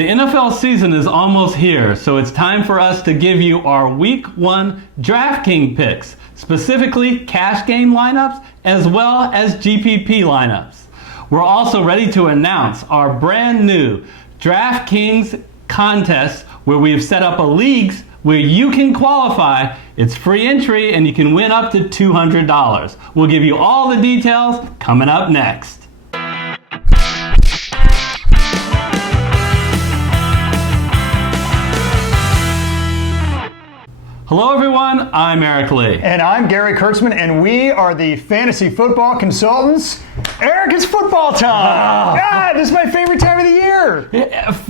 The NFL season is almost here, so it's time for us to give you our Week 1 DraftKings picks, specifically cash game lineups as well as GPP lineups. We're also ready to announce our brand new DraftKings contest where we've set up a league where you can qualify. It's free entry and you can win up to $200. We'll give you all the details coming up next. Hello everyone, I'm Eric Lee. And I'm Gary Kurtzman, and we are the Fantasy Football Consultants. Eric, it's football time! This is my favorite time of the year!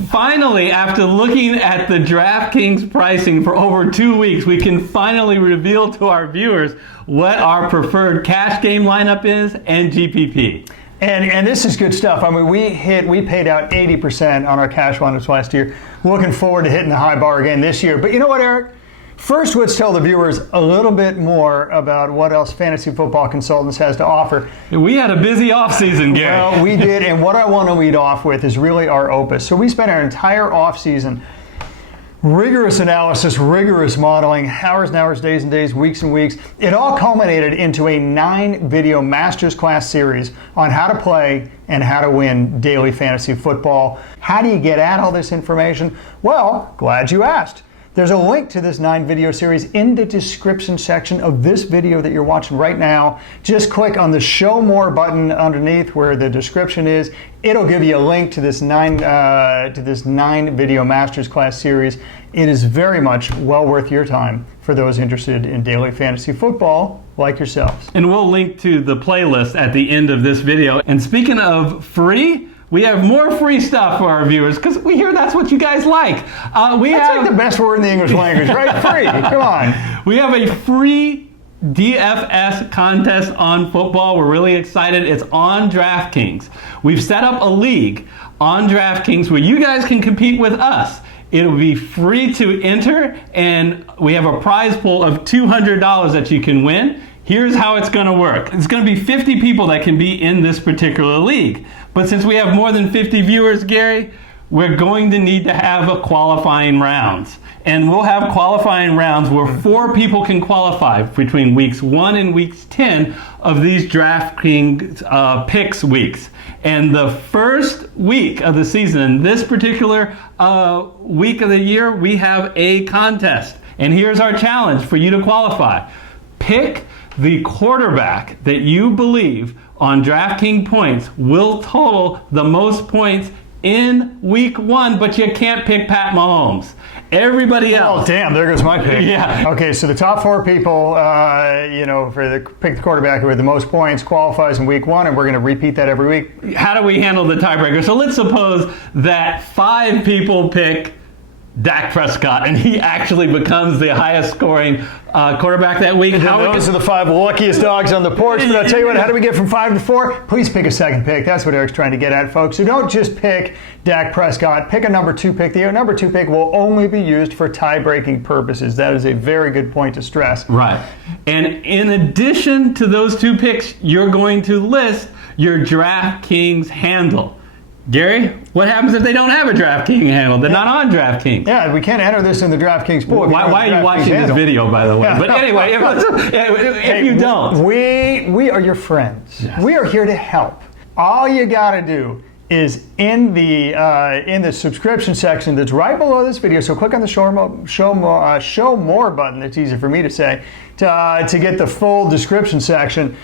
Finally, after looking at the DraftKings pricing for over 2 weeks, we can finally reveal to our viewers what our preferred cash game lineup is and GPP. And this is good stuff. I mean, we paid out 80% on our cash lineups last year. Looking forward to hitting the high bar again this year. But you know what, Eric? First, let's tell the viewers a little bit more about what else Fantasy Football Consultants has to offer. We had a busy offseason, Gary. Well, we did, and what I want to lead off with is really our opus. So we spent our entire offseason, rigorous analysis, rigorous modeling, hours and hours, days and days, weeks and weeks. It all culminated into a 9-video master's class series on how to play and how to win daily fantasy football. How do you get at all this information? Well, glad you asked. There's a link to this 9-video series in the description section of this video that you're watching right now. Just click on the Show More button underneath where the description is. It'll give you a link to this 9-video Masters Class series. It is very much well worth your time for those interested in daily fantasy football like yourselves. And we'll link to the playlist at the end of this video. And speaking of free, we have more free stuff for our viewers because we hear that's what you guys like. That's like the best word in the English language, right? Free. Come on. We have a free DFS contest on football. We're really excited. It's on DraftKings. We've set up a league on DraftKings where you guys can compete with us. It'll be free to enter, and we have a prize pool of $200 that you can win. Here's how it's going to work. It's going to be 50 people that can be in this particular league. But since we have more than 50 viewers, Gary, we're going to need to have a qualifying rounds. And we'll have qualifying rounds where 4 people can qualify between weeks 1 and weeks 10 of these DraftKings picks weeks. And the first week of the season, this particular week of the year, we have a contest. And here's our challenge for you to qualify. Pick the quarterback that you believe on DraftKings points will total the most points in week 1, but you can't pick Pat Mahomes. Everybody else. Oh, damn, there goes my pick. Yeah. Okay, so the top 4 people, pick the quarterback with the most points qualifies in week 1, and we're going to repeat that every week. How do we handle the tiebreaker? So let's suppose that 5 people pick Dak Prescott, and he actually becomes the highest scoring quarterback that week. Those are the 5 luckiest dogs on the porch. But I'll tell you what, how do we get from 5 to 4? Please pick a second pick. That's what Eric's trying to get at, folks. So don't just pick Dak Prescott. Pick a number 2 pick. The number 2 pick will only be used for tie-breaking purposes. That is a very good point to stress. Right. And in addition to those 2 picks, you're going to list your DraftKings handle. Gary, what happens if they don't have a DraftKings handle? They're not on DraftKings. Yeah, we can't enter this in the DraftKings pool. Why are you watching this video, by the way? But anyway, if you don't. We are your friends. Yes. We are here to help. All you got to do is in the subscription section that's right below this video. So click on the show more button. It's easy for me to say to get the full description section.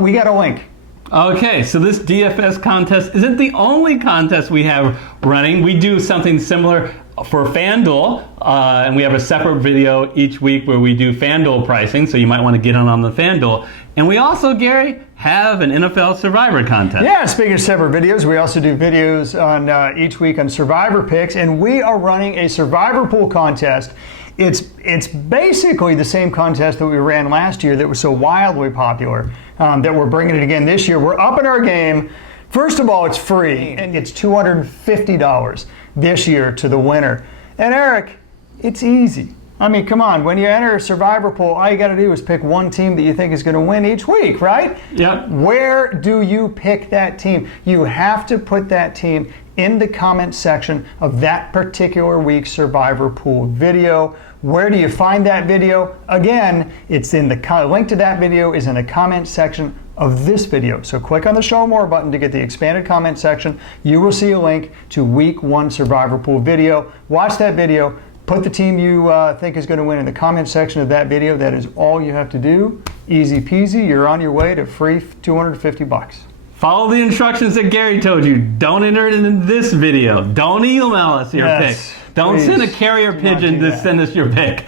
We got a link. Okay, so this DFS contest isn't the only contest we have running. We do something similar for FanDuel, and we have a separate video each week where we do FanDuel pricing, so you might want to get on the FanDuel. And we also, Gary, have an NFL Survivor contest. Yeah, speaking of separate videos, we also do videos on each week on Survivor picks, and we are running a Survivor pool contest. It's basically the same contest that we ran last year that was so wildly popular that we're bringing it again this year. We're upping our game. First of all, it's free, and it's $250 this year to the winner. And Eric, it's easy. I mean, come on. When you enter a Survivor pool, all you got to do is pick one team that you think is going to win each week, right? Yep. Where do you pick that team? You have to put that team in the comment section of that particular week's Survivor Pool video. Where do you find that video? Again, it's in the link to that video is in the comment section of this video. So click on the Show More button to get the expanded comment section. You will see a link to Week 1 Survivor Pool video. Watch that video. Put the team you think is going to win in the comment section of that video. That is all you have to do. Easy peasy. You're on your way to free $250. Follow the instructions that Gary told you. Don't enter it in this video. Don't email us your pick. Don't send a carrier pigeon to send us your pick.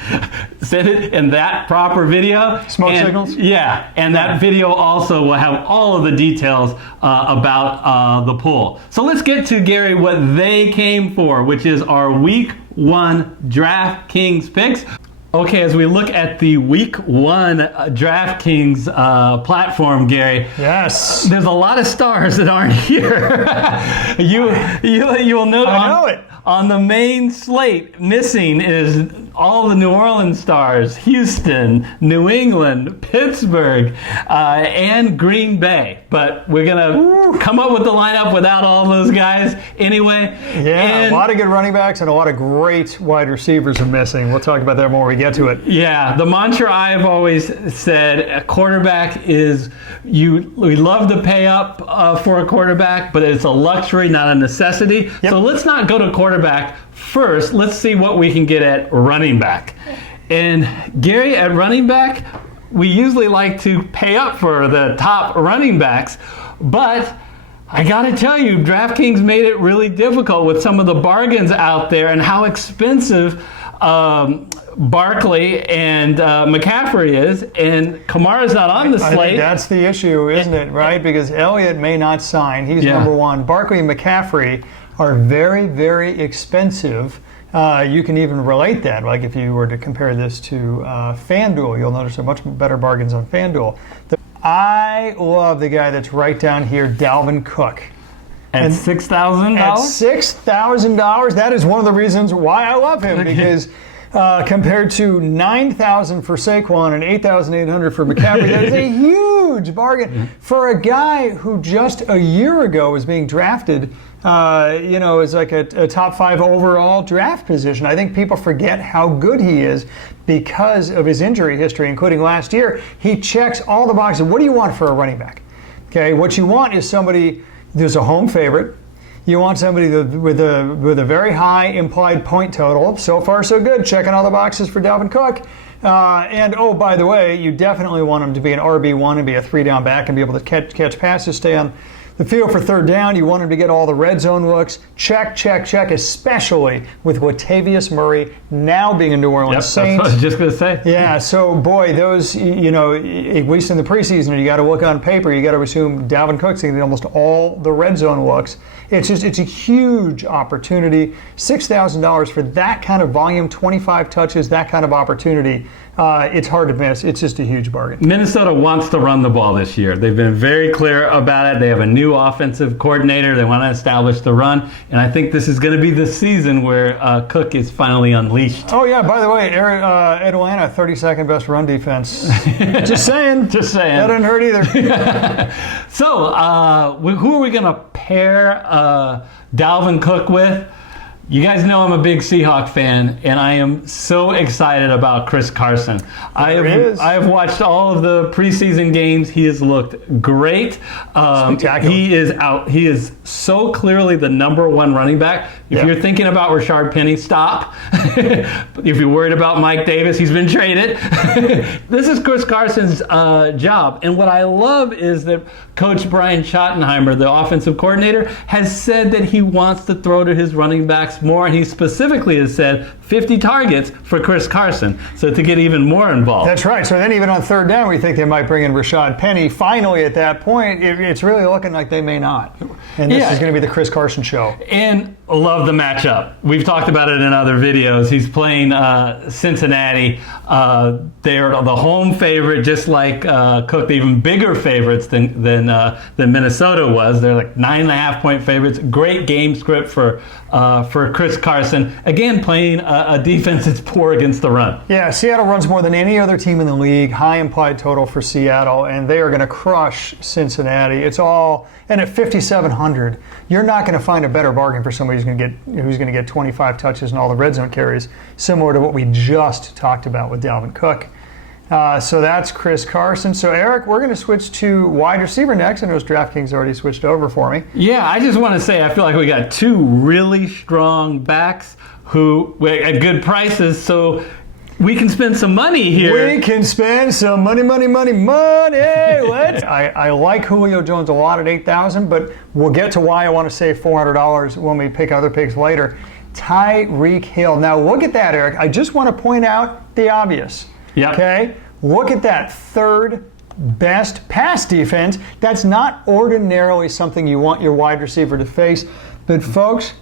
Send it in that proper video. Smoke signals? Yeah, and that video also will have all of the details about the pool. So let's get to, Gary, what they came for, which is our Week 1 DraftKings picks. Okay, as we look at the Week 1 DraftKings platform, Gary. Yes. There's a lot of stars that aren't here. You'll note on the main slate, missing is all the New Orleans stars, Houston, New England, Pittsburgh, and Green Bay. But we're going to come up with the lineup without all those guys anyway. Yeah, a lot of good running backs and a lot of great wide receivers are missing. We'll talk about that more when we get to it. Yeah, the mantra I've always said, a quarterback is, we love to pay up for a quarterback, but it's a luxury, not a necessity. Yep. So let's not go to quarterback first. Let's see what we can get at running back. And Gary, at running back, we usually like to pay up for the top running backs, but I gotta tell you, DraftKings made it really difficult with some of the bargains out there and how expensive Barkley and McCaffrey is, and Kamara's not on the slate. I think that's the issue, isn't it? Right? Because Elliott may not sign. He's number one. Barkley and McCaffrey are very, very expensive. You can even relate that. Like if you were to compare this to FanDuel, you'll notice they're much better bargains on FanDuel. I love the guy that's right down here, Dalvin Cook. At $6,000? At $6,000. That is one of the reasons why I love him, because compared to $9,000 for Saquon and $8,800 for McCaffrey, that is a huge bargain for a guy who just a year ago was being drafted. As like a top 5 overall draft position. I think people forget how good he is because of his injury history, including last year. He checks all the boxes. What do you want for a running back? Okay, what you want is somebody who's a home favorite. You want somebody with a very high implied point total. So far, so good. Checking all the boxes for Dalvin Cook. And oh, by the way, you definitely want him to be an RB1 and be a 3-down back and be able to catch passes, stay on the field for third down. You want him to get all the red zone looks. Check, especially with Latavius Murray now being a New Orleans Saints. That's what I was just going to say. Yeah, so boy, those, at least in the preseason, you got to look on paper. You got to assume Dalvin Cook's going to get almost all the red zone looks. It's a huge opportunity. $6,000 for that kind of volume, 25 touches, that kind of opportunity. It's hard to miss. It's just a huge bargain. Minnesota wants to run the ball this year. They've been very clear about it. They have a new offensive coordinator. They want to establish the run. And I think this is going to be the season where Cook is finally unleashed. Oh, yeah. By the way, Atlanta, 32nd best run defense. Just saying. Just saying. That didn't hurt either. So, who are we going to pair Dalvin Cook with? You guys know I'm a big Seahawk fan, and I am so excited about Chris Carson. I have watched all of the preseason games. He has looked great. Spectacular. He is out. He is so clearly the number one running back. If you're thinking about Rashard Penny, stop. If you're worried about Mike Davis, he's been traded. This is Chris Carson's job. And what I love is that Coach Brian Schottenheimer, the offensive coordinator, has said that he wants to throw to his running backs more, and he specifically has said 50 targets for Chris Carson, so to get even more involved. That's right. So then even on third down, we think they might bring in Rashad Penny. Finally, at that point, it's really looking like they may not. And this is going to be the Chris Carson show. And love the matchup. We've talked about it in other videos. He's playing Cincinnati. They're the home favorite, just like Cook. Even bigger favorites than Minnesota was. They're like 9.5-point favorites. Great game script for Chris Carson. Again, playing a defense that's poor against the run. Yeah, Seattle runs more than any other team in the league. High implied total for Seattle, and they are going to crush Cincinnati. It's all, and at 5,700, you're not going to find a better bargain for somebody who's going to get 25 touches and all the red zone carries, similar to what we just talked about with Dalvin Cook. So that's Chris Carson. So Eric, we're going to switch to wide receiver next. I know DraftKings already switched over for me. Yeah, I just want to say I feel like we got two really strong backs who at good prices, so we can spend some money here. We can spend some money. I like Julio Jones a lot at 8,000, but we'll get to why I want to save $400 when we pick other picks later. Tyreek Hill. Now look at that, Eric. I just want to point out the obvious. Yep. Okay? Look at that third best pass defense. That's not ordinarily something you want your wide receiver to face. But folks,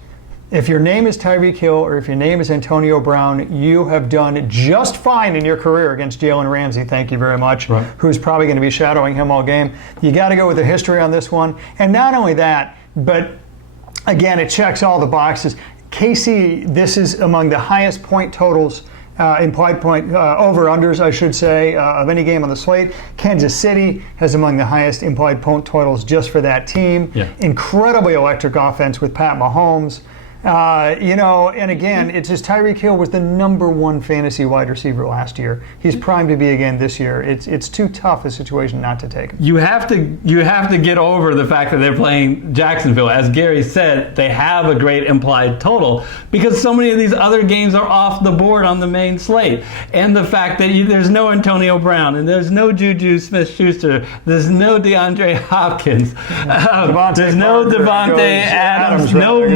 if your name is Tyreek Hill or if your name is Antonio Brown, you have done just fine in your career against Jalen Ramsey, thank you very much, right, who's probably going to be shadowing him all game. You got to go with the history on this one. And not only that, but again, it checks all the boxes. KC, this is among the highest point totals, implied point over-unders, I should say, of any game on the slate. Kansas City has among the highest implied point totals just for that team. Yeah. Incredibly electric offense with Pat Mahomes. And again, it's just Tyreek Hill was the #1 fantasy wide receiver last year. He's primed to be again this year. It's too tough a situation not to take him. You have to get over the fact that they're playing Jacksonville. As Gary said, they have a great implied total because so many of these other games are off the board on the main slate. And the fact that there's no Antonio Brown and there's no Juju Smith-Schuster, there's no DeAndre Hopkins, there's no Devontae Adams, no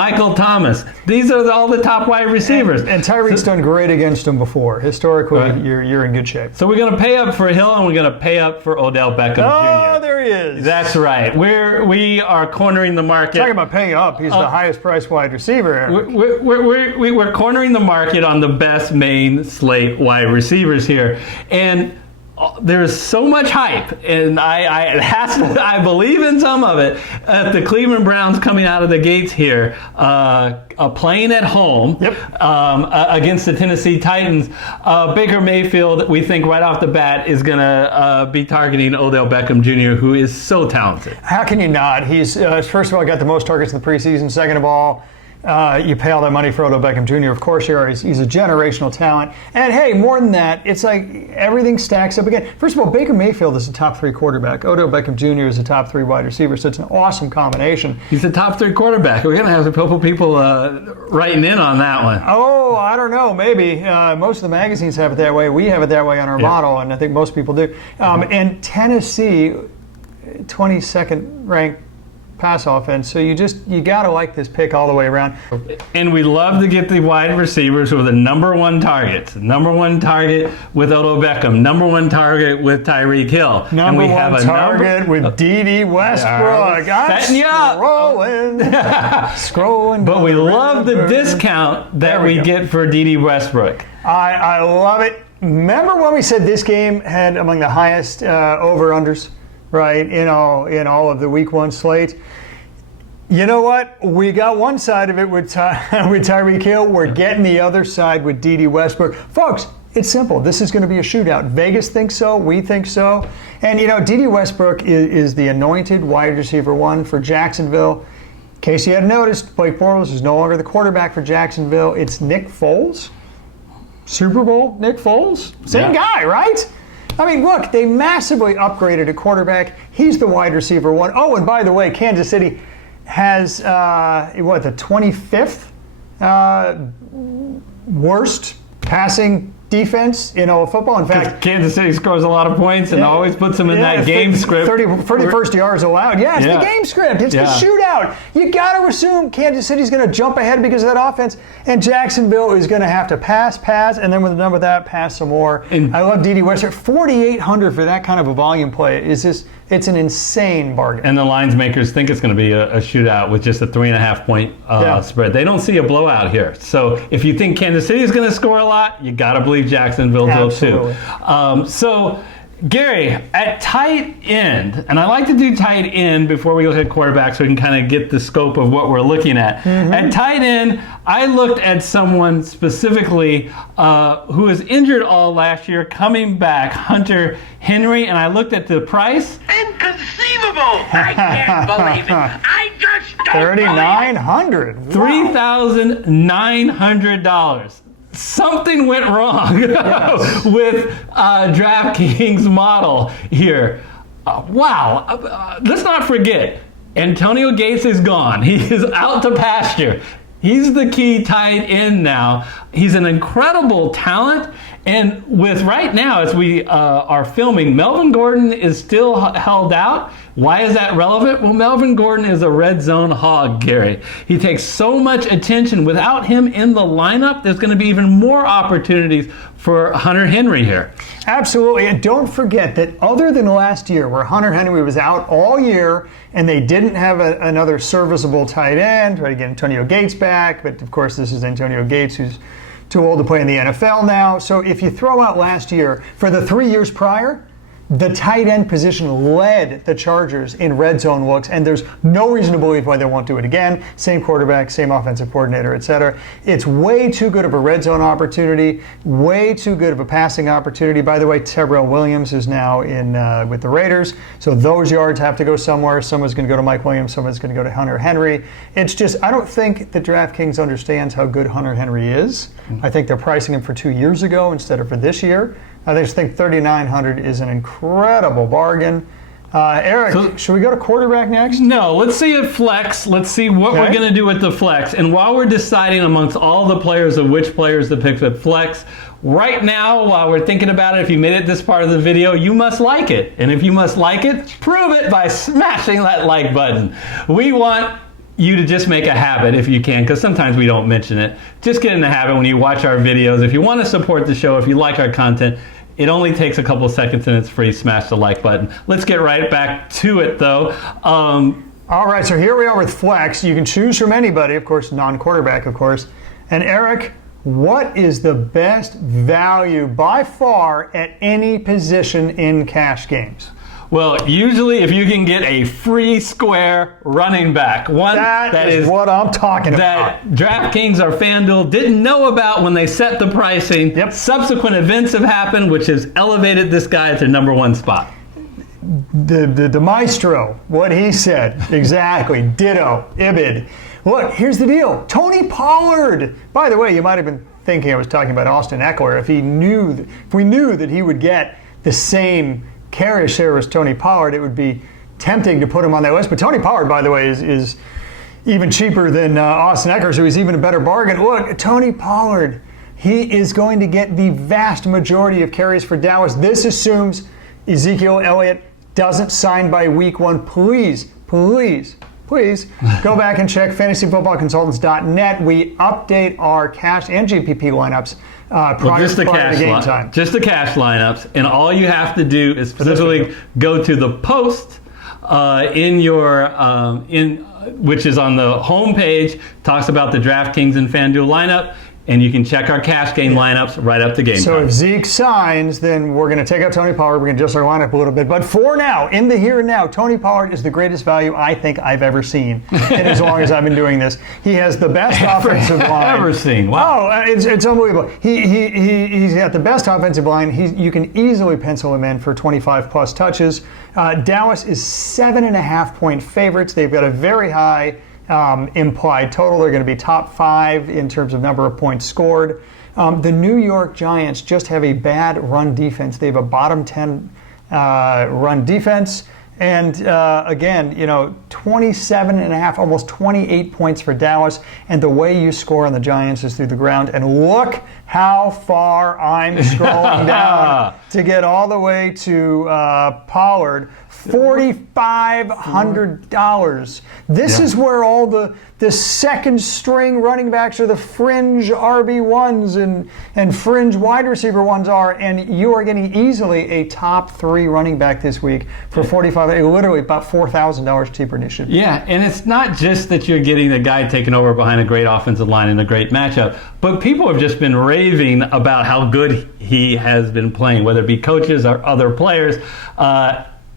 Michael Thomas. These are all the top wide receivers. And Tyreek's done great against them before. Historically, right, you're in good shape. So we're going to pay up for Hill and we're going to pay up for Odell Beckham Jr. Oh, there he is. That's right. We are cornering the market. Talking about paying up, he's the highest priced wide receiver. We're cornering the market on the best main slate wide receivers here. And there's so much hype, and I believe in some of it. The Cleveland Browns coming out of the gates here, playing at home, yep, against the Tennessee Titans. Baker Mayfield, we think right off the bat, is going to be targeting Odell Beckham Jr., who is so talented. How can you not? He's first of all got the most targets in the preseason. Second of all, you pay all that money for Odell Beckham Jr. Of course, he's a generational talent. And hey, more than that, it's like everything stacks up again. First of all, Baker Mayfield is a top 3 quarterback. Odell Beckham Jr. is a top 3 wide receiver, so it's an awesome combination. He's a top 3 quarterback. We're going to have a couple people writing in on that one. Oh, I don't know. Maybe. Most of the magazines have it that way. We have it that way on our model, and I think most people do. And Tennessee, 22nd ranked pass offense, so you got to like this pick all the way around. And we love to get the wide receivers who are the #1 targets. #1 target with Odell Beckham, #1 target with Tyreek Hill. And we have a target with Dede Westbrook. Setting you up. Scrolling. But we love the discount that we get for Dede Westbrook. I love it. Remember when we said this game had among the highest over-unders? Right, in all of the Week 1 slate. You know what? We got one side of it with Tyreek Hill. We're getting the other side with Dede Westbrook. Folks, it's simple. This is going to be a shootout. Vegas thinks so. We think so. And, Dede Westbrook is the anointed wide receiver 1 for Jacksonville. In case you hadn't noticed, Blake Bortles is no longer the quarterback for Jacksonville. It's Nick Foles. Super Bowl Nick Foles? Same guy, right? I mean, look, they massively upgraded at quarterback. He's the wide receiver 1. Oh, and by the way, Kansas City has, the 25th worst passing defense in all of football. In fact, Kansas City scores a lot of points and always puts them in that game script. 31st yards allowed. Yeah, it's the game script. It's the shootout. You got to assume Kansas City's going to jump ahead because of that offense, and Jacksonville is going to have to pass, and then with the number that, pass some more. And I love Dede Westbrook. 4,800 for that kind of a volume play is It's an insane bargain. And the lines makers think it's going to be a shootout with just a 3.5 point spread. They don't see a blowout here. So if you think Kansas City is going to score a lot, you got to believe Jacksonville will too. So Gary, at tight end, and I like to do tight end before we look at quarterback so we can kind of get the scope of what we're looking at. At tight end, I looked at someone specifically who was injured all last year, coming back, Hunter Henry, and I looked at the price. Inconceivable! I can't believe it. I just don't $3,900. $3,900. Something went wrong with DraftKings model here. Let's not forget, Antonio Gates is gone. He is out to pasture. He's the key tight end now. He's an incredible talent. And with right now, as we are filming, Melvin Gordon is still held out. Why is that relevant? Well, Melvin Gordon is a red zone hog, Gary. He takes so much attention. Without him in the lineup, there's going to be even more opportunities for Hunter Henry here. Absolutely. And don't forget that other than last year, where Hunter Henry was out all year and they didn't have another serviceable tight end, right? Again, Antonio Gates back, but of course this is Antonio Gates who's too old to play in the NFL now. So if you throw out last year, for the 3 years prior, the tight end position led the Chargers in red zone looks, and there's no reason to believe why they won't do it again. Same quarterback, same offensive coordinator, etc. It's way too good of a red zone opportunity, way too good of a passing opportunity. By the way, Terrell Williams is now in with the Raiders, so those yards have to go somewhere. Someone's going to go to Mike Williams, someone's going to go to Hunter Henry. It's just, I don't think that DraftKings understands how good Hunter Henry is. I think they're pricing him for 2 years ago instead of for this year. I just think $3,900 is an incredible bargain. Eric, should we go to quarterback next? No, let's see at flex. Let's see what we're going to do with the flex. And while we're deciding amongst all the players of which players to pick with flex, right now, while we're thinking about it, if you made it this part of the video, you must like it. And if you must like it, prove it by smashing that like button. We want you to just make a habit if you can, because sometimes we don't mention it. Just get in the habit when you watch our videos. If you want to support the show, if you like our content, it only takes a couple of seconds and it's free. Smash the like button. Let's get right back to it, though. All right, so here we are with flex. You can choose from anybody, of course, non-quarterback, of course. And Eric, what is the best value by far at any position in cash games? Well, usually if you can get a free square running back, one that is what I'm talking about. That DraftKings or FanDuel didn't know about when they set the pricing. Subsequent events have happened, which has elevated this guy to #1 spot. The maestro, what he said, exactly, ditto, Ibid. Look, here's the deal. Tony Pollard. By the way, you might have been thinking I was talking about Austin Eckler. If we knew that he would get the same carriage share as Tony Pollard, it would be tempting to put him on that list. But Tony Pollard, by the way, is even cheaper than Austin Eckler, so he's even a better bargain. Look, Tony Pollard, he is going to get the vast majority of carries for Dallas. This assumes Ezekiel Elliott doesn't sign by week 1. Please go back and check fantasyfootballconsultants.net. We update our cash and GPP lineups prior to game time. Just the cash lineups, and all you have to do is specifically go to the post in your which is on the home page, talks about the DraftKings and FanDuel lineup. And you can check our cash game lineups right up to game time. So if Zeke signs, then we're going to take out Tony Pollard. We're going to adjust our lineup a little bit. But for now, in the here and now, Tony Pollard is the greatest value I think I've ever seen in as long as I've been doing this. He has the best offensive line. Ever seen. Wow. Oh, it's unbelievable. He's got the best offensive line. You can easily pencil him in for 25-plus touches. Dallas is 7.5-point favorites. They've got a very high implied total. They're going to be top 5 in terms of number of points scored. The New York Giants just have a bad run defense. They have a bottom 10 run defense. And again, 27.5, almost 28 points for Dallas. And the way you score on the Giants is through the ground. And look how far I'm scrolling down. to get all the way to Pollard, $4,500. This is where all the second string running backs or the fringe RB1s and fringe wide receiver ones are, and you are getting easily a top 3 running back this week for $4,500, literally about $4,000 cheaper than it should be. Yeah, and it's not just that you're getting the guy taking over behind a great offensive line and a great matchup, but people have just been raving about how good he has been playing, whether it be coaches or other players.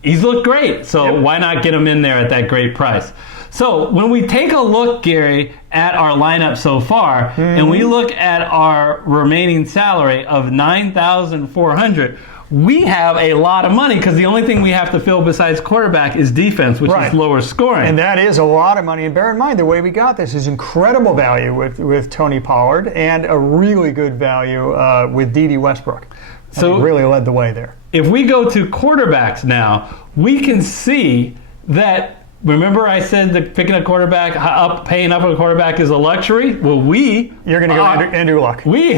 He's looked great, so why not get him in there at that great price? So when we take a look, Gary, at our lineup so far, and we look at our remaining salary of $9,400, we have a lot of money because the only thing we have to fill besides quarterback is defense, which is lower scoring. And that is a lot of money. And bear in mind, the way we got this is incredible value with Tony Pollard and a really good value with Dede Westbrook. So he really led the way there. If we go to quarterbacks now, we can see that. Remember I said that picking a quarterback, paying up a quarterback is a luxury? Well, you're going to go Andrew Luck. We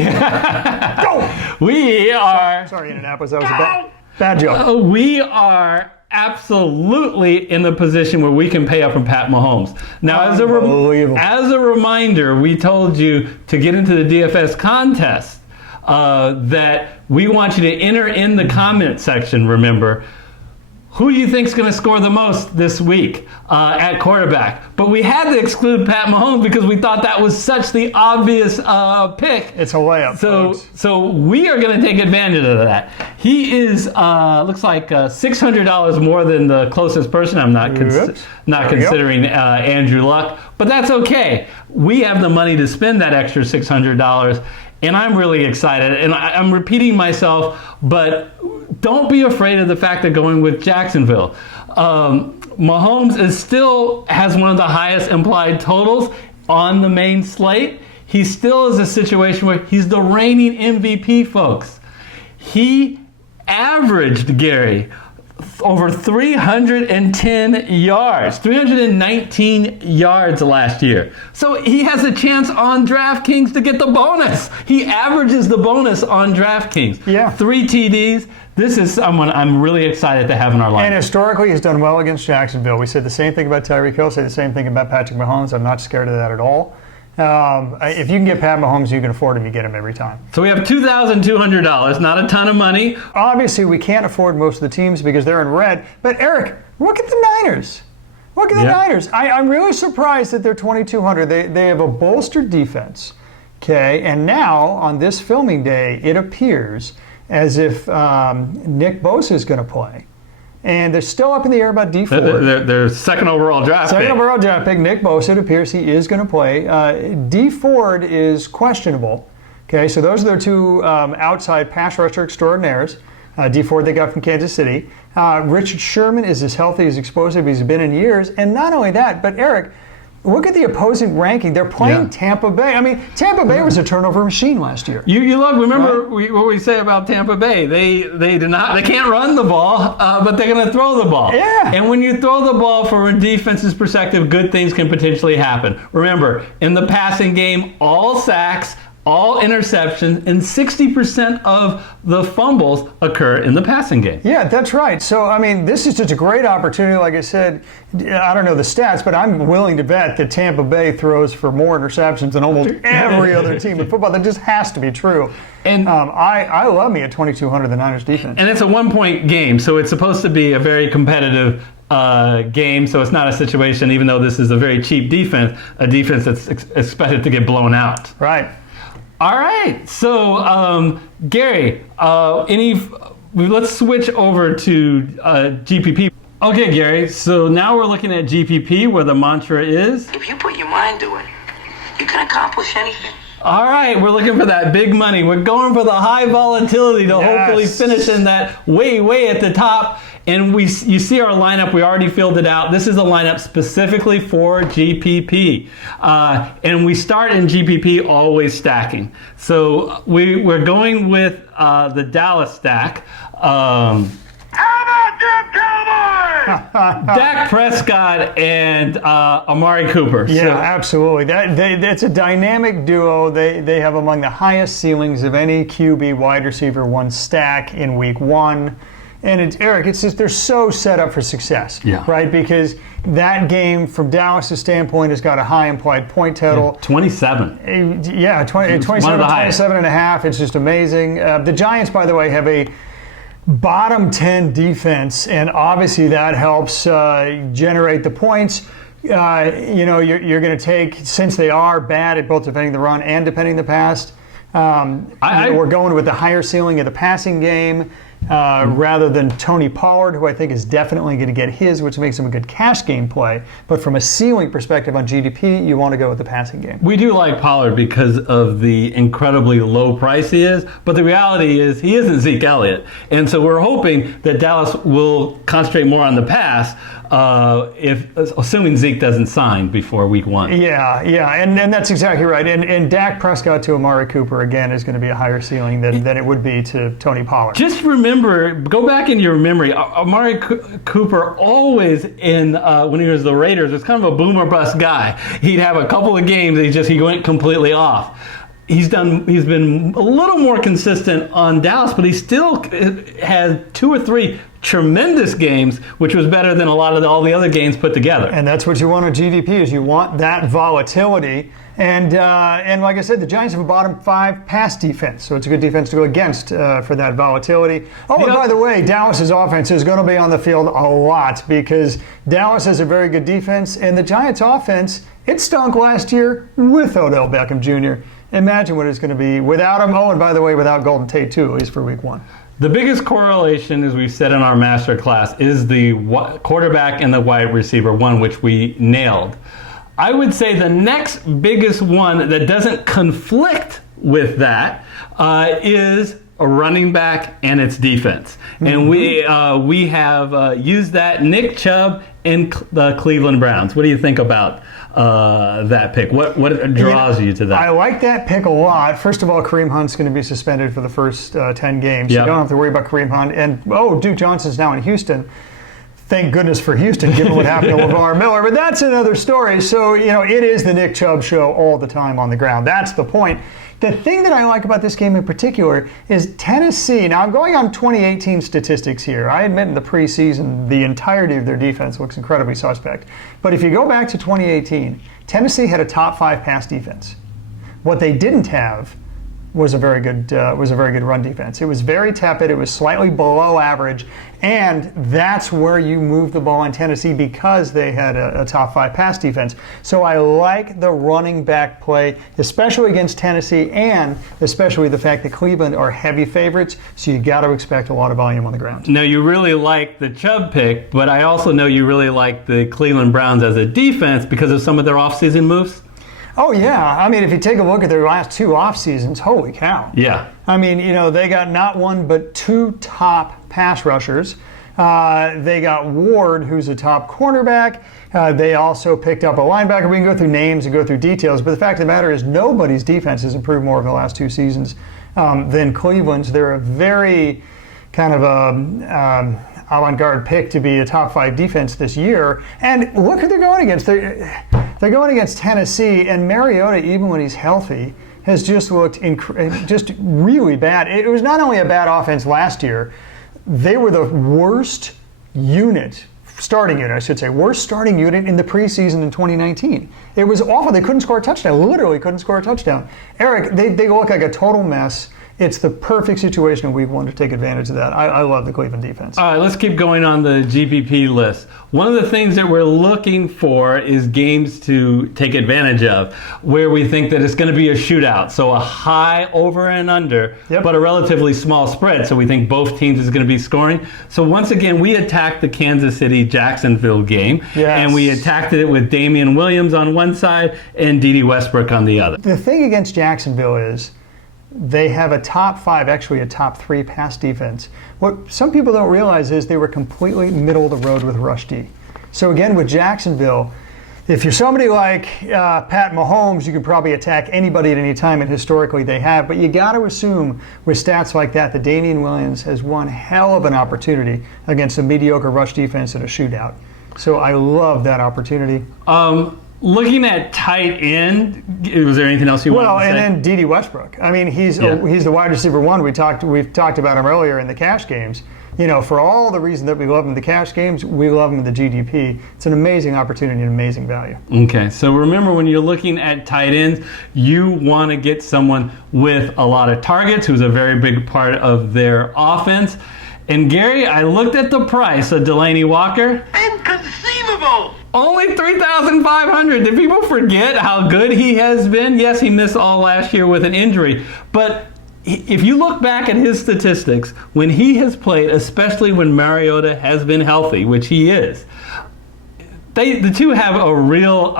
are... Sorry, Indianapolis, that was a bad joke. We are absolutely in the position where we can pay up from Pat Mahomes. Now, as a reminder, we told you to get into the DFS contest that we want you to enter in the comment section, remember, who do you think is going to score the most this week at quarterback? But we had to exclude Pat Mahomes because we thought that was such the obvious pick. It's a layup, folks. So we are going to take advantage of that. He is, looks like $600 more than the closest person. I'm not considering Andrew Luck, but that's okay. We have the money to spend that extra $600. And I'm really excited, and I'm repeating myself, but don't be afraid of the fact of going with Jacksonville. Mahomes still has one of the highest implied totals on the main slate. He still is a situation where he's the reigning MVP, folks. He averaged, Gary, over 310 yards, 319 yards last year. So he has a chance on DraftKings to get the bonus. He averages the bonus on DraftKings. Yeah. 3 TDs. This is someone I'm really excited to have in our lineup. And historically, he's done well against Jacksonville. We said the same thing about Tyreek Hill, say the same thing about Patrick Mahomes. I'm not scared of that at all. If you can get Pat Mahomes, you can afford him. You get him every time. So we have $2,200, not a ton of money. Obviously, we can't afford most of the teams because they're in red. But Eric, look at the Niners. Look at the Niners. I'm really surprised that they're 2,200. They have a bolstered defense. Okay, and now on this filming day, it appears as if Nick Bosa is going to play. And they're still up in the air about Dede Ford. They're second overall draft pick. Second overall draft pick, Nick Bosa, it appears he is going to play. Dede Ford is questionable. Okay, so those are their two outside pass rusher extraordinaires. Dede Ford they got from Kansas City. Richard Sherman is as healthy, as explosive as he's been in years. And not only that, but Eric, look at the opposing ranking. They're playing Tampa Bay. I mean, Tampa Bay was a turnover machine last year. Remember what we say about Tampa Bay. They can't run the ball, but they're going to throw the ball. Yeah. And when you throw the ball from a defense's perspective, good things can potentially happen. Remember, in the passing game, all sacks, all interceptions, and 60% of the fumbles occur in the passing game. Yeah, that's right. So, I mean, this is just a great opportunity. Like I said, I don't know the stats, but I'm willing to bet that Tampa Bay throws for more interceptions than almost every other team in football. That just has to be true. And I love me at 2,200, the Niners defense. And it's a 1-point game, so it's supposed to be a very competitive game, so it's not a situation, even though this is a very cheap defense, a defense that's expected to get blown out. Right. All right, so Gary, let's switch over to GPP. Okay, Gary, so now we're looking at GPP, where the mantra is, If you put your mind to it, you can accomplish anything. all right, we're looking for that big money. We're going for the high volatility to hopefully finish in that way at the top. And you see our lineup, we already filled it out. This is a lineup specifically for GPP. And we start in GPP always stacking. So we're going with the Dallas stack. How about them Cowboys? Dak Prescott and Amari Cooper. Yeah, absolutely. That's a dynamic duo. They have among the highest ceilings of any QB wide receiver one stack in week one. And Eric, it's just they're so set up for success, right? Because that game, from Dallas' standpoint, has got a high implied point total. 27. Yeah, 27 and a half. It's just amazing. The Giants, by the way, have a bottom 10 defense, and obviously that helps generate the points. You're going to take, since they are bad at both defending the run and defending the pass, we're going with the higher ceiling of the passing game. Rather than Tony Pollard, who I think is definitely going to get his, which makes him a good cash game play. But from a ceiling perspective on GDP, you want to go with the passing game. We do like Pollard because of the incredibly low price he is, but the reality is he isn't Zeke Elliott. And so we're hoping that Dallas will concentrate more on the pass, assuming Zeke doesn't sign before week one. Yeah, and that's exactly right. And Dak Prescott to Amari Cooper, again, is going to be a higher ceiling than it would be to Tony Pollard. Just remember, go back in your memory, Amari Cooper always when he was the Raiders was kind of a boom or bust guy. He'd have a couple of games, he went completely off. He's been a little more consistent on Dallas, but he still has 2 or 3 tremendous games, which was better than a lot of all the other games put together. And that's what you want on GDP, is you want that volatility. And like I said, the Giants have a bottom 5 pass defense, so it's a good defense to go against for that volatility. Oh, and by the way, Dallas's offense is going to be on the field a lot because Dallas has a very good defense, and the Giants' offense, it stunk last year with Odell Beckham Jr. Imagine what it's going to be without him. Oh, and by the way, without Golden Tate too, at least for week one. The biggest correlation, as we said in our master class, is the quarterback and the wide receiver one, which we nailed. I would say the next biggest one that doesn't conflict with that is a running back and its defense. And we have used that. Nick Chubb and the Cleveland Browns. What do you think about that pick? What draws you to that? I like that pick a lot. First of all, Kareem Hunt's going to be suspended for the first 10 games. Yep. You don't have to worry about Kareem Hunt. And, Duke Johnson's now in Houston. Thank goodness for Houston, given what happened to LeVar Miller. But that's another story. So, it is the Nick Chubb show all the time on the ground. That's the point. The thing that I like about this game in particular is Tennessee. Now, I'm going on 2018 statistics here. I admit in the preseason, the entirety of their defense looks incredibly suspect. But if you go back to 2018, Tennessee had a top 5 pass defense. What they didn't have was a very good run defense. It was very tepid. It was slightly below average, and that's where you move the ball in Tennessee because they had a top 5 pass defense. So I like the running back play, especially against Tennessee, and especially the fact that Cleveland are heavy favorites. So you got to expect a lot of volume on the ground. Now you really like the Chubb pick, but I also know you really like the Cleveland Browns as a defense because of some of their offseason moves. Oh, yeah. I mean, if you take a look at their last 2 off seasons, holy cow. Yeah. I mean, they got not 1 but 2 top pass rushers. They got Ward, who's a top cornerback. They also picked up a linebacker. We can go through names and go through details, but the fact of the matter is nobody's defense has improved more over the last 2 seasons than Cleveland's. They're a very kind of avant-garde pick to be a top 5 defense this year. And look who they're going against. They're going against Tennessee, and Mariota, even when he's healthy, has just looked just really bad. It was not only a bad offense last year, they were the worst starting unit in the preseason in 2019. It was awful. They couldn't score a touchdown, literally couldn't score a touchdown. Eric, they look like a total mess. It's the perfect situation in week one to take advantage of that. I love the Cleveland defense. All right, let's keep going on the GPP list. One of the things that we're looking for is games to take advantage of where we think that it's going to be a shootout. So a high over and under, but a relatively small spread. So we think both teams is going to be scoring. So once again, we attacked the Kansas City-Jacksonville game. Yes. And we attacked it with Damian Williams on one side and Dede Westbrook on the other. The thing against Jacksonville is they have a top 5, actually a top 3 pass defense. What some people don't realize is they were completely middle of the road with rush D. So again, with Jacksonville, If you're somebody like Pat Mahomes, you can probably attack anybody at any time, and historically they have. But you got to assume with stats like that Damian Williams has one hell of an opportunity against a mediocre rush defense at a shootout. So I love that opportunity. Looking at tight end, was there anything else you wanted to say? Well, and then Dede Westbrook. I mean, he's the wide receiver one. We've talked about him earlier in the cash games. You know, for all the reasons that we love him in the cash games, we love him in the GDP. It's an amazing opportunity and amazing value. Okay, so remember when you're looking at tight ends, you want to get someone with a lot of targets, who's a very big part of their offense. And Gary, I looked at the price of Delanie Walker. Inconceivable! Only $3,500. Did people forget how good he has been? Yes, he missed all last year with an injury, but if you look back at his statistics, when he has played, especially when Mariota has been healthy, which he is, the two have a real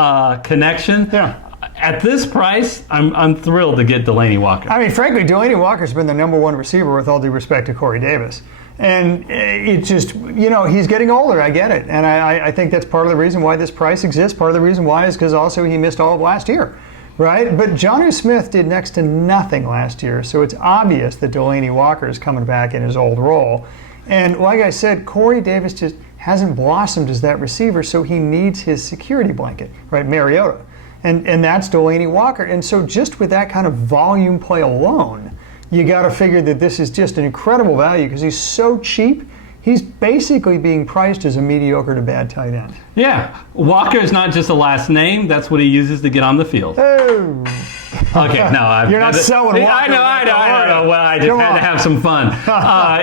connection. Yeah. At this price, I'm thrilled to get Delanie Walker. I mean, frankly, Delanie Walker's been the number one receiver, with all due respect to Corey Davis. And it's just, you know, he's getting older. I get it. And I think that's part of the reason why this price exists. Part of the reason why is because also he missed all of last year. Right? But Jonnu Smith did next to nothing last year, so it's obvious that Delanie Walker is coming back in his old role. And like I said, Corey Davis just hasn't blossomed as that receiver, so he needs his security blanket, right? Mariota. And that's Delanie Walker. And so just with that kind of volume play alone, you got to figure that this is just an incredible value because he's so cheap. He's basically being priced as a mediocre to bad tight end. Yeah, Walker is not just a last name. That's what he uses to get on the field. Oh. Okay, no. You're not selling Walker. I know. Well, I just had to have some fun.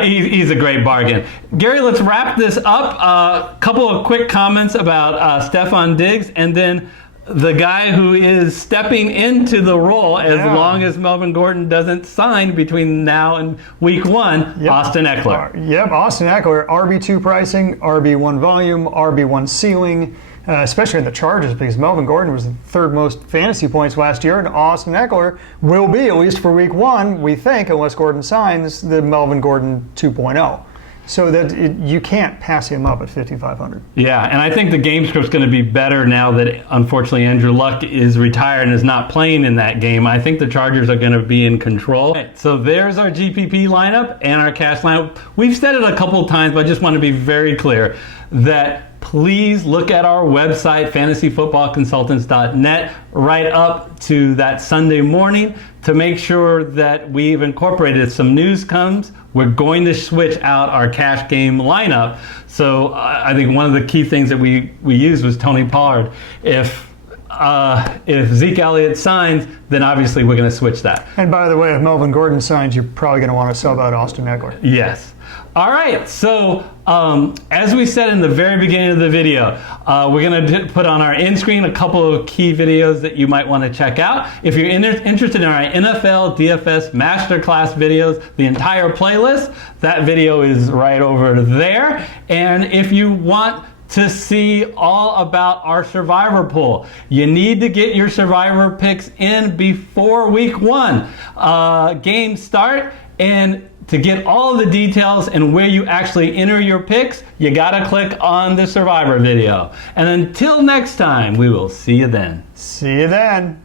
He's a great bargain. Gary, let's wrap this up. A couple of quick comments about Stefon Diggs, and then the guy who is stepping into the role as long as Melvin Gordon doesn't sign between now and week one, Austin Eckler. Austin Eckler, RB2 pricing, RB1 volume, RB1 ceiling, especially in the Chargers, because Melvin Gordon was the third most fantasy points last year, and Austin Eckler will be, at least for week one, we think, unless Gordon signs, the Melvin Gordon 2.0. So that you can't pass him up at 5,500. Yeah, and I think the game script's going to be better now that, unfortunately, Andrew Luck is retired and is not playing in that game. I think the Chargers are going to be in control. Right, so there's our GPP lineup and our cash lineup. We've said it a couple of times, but I just want to be very clear that please look at our website, fantasyfootballconsultants.net, right up to that Sunday morning to make sure that we've incorporated. If some news comes, we're going to switch out our cash game lineup. So I think one of the key things that we used was Tony Pollard. If Zeke Elliott signs, then obviously we're going to switch that. And by the way, if Melvin Gordon signs, you're probably going to want to sub out Austin Eckler. Yes. All right, so as we said in the very beginning of the video, we're going to put on our end screen a couple of key videos that you might want to check out. If you're interested in our NFL DFS Masterclass videos, the entire playlist, that video is right over there. And if you want to see all about our survivor pool, you need to get your survivor picks in before week one. Games start, and to get all the details and where you actually enter your picks, you gotta click on the Survivor video. And until next time, we will see you then. See you then.